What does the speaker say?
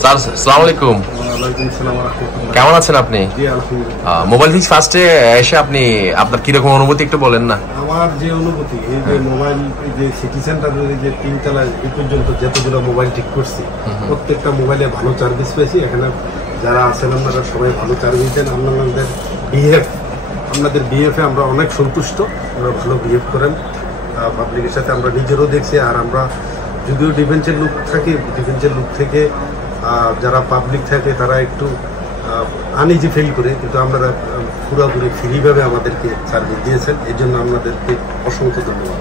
Sir আসসালামু আলাইকুম। কেমন আছেন আপনি? মোবাইল থেকে ফার্স্টে এসে আপনি আপনার কিরকম অনুভূতি একটু বলেন না। আমার যে অনুভূতি, এই যে মোবাইল, এই যে সিটি সেন্টারের যে 3 তলায় এই পর্যন্ত যতগুলো মোবাইল ঠিক করছি, প্রত্যেকটা মোবাইলে ভালো সার্ভিস পেয়েছি। এখানে যারা আছেন আপনারা সবাই ভালো সার্ভিস দেন। আপনাদের বিহেভে আমরা অনেক সন্তুষ্ট। আমরা ভালো বিহেভ করেন পাবলিকের সাথে, আমরা নিজেরও দেখছি। আর আমরা যদিও ডিফেন্সের লোক থাকি, ডিফেন্সের লোক থেকে যারা পাবলিক থাকে তারা একটু আনইজি ফিল করে, কিন্তু আপনারা পুরোপুরি ফ্রিভাবে আমাদেরকে সার্ভিস দিয়েছেন। এই জন্য আপনাদেরকে অসংখ্য ধন্যবাদ।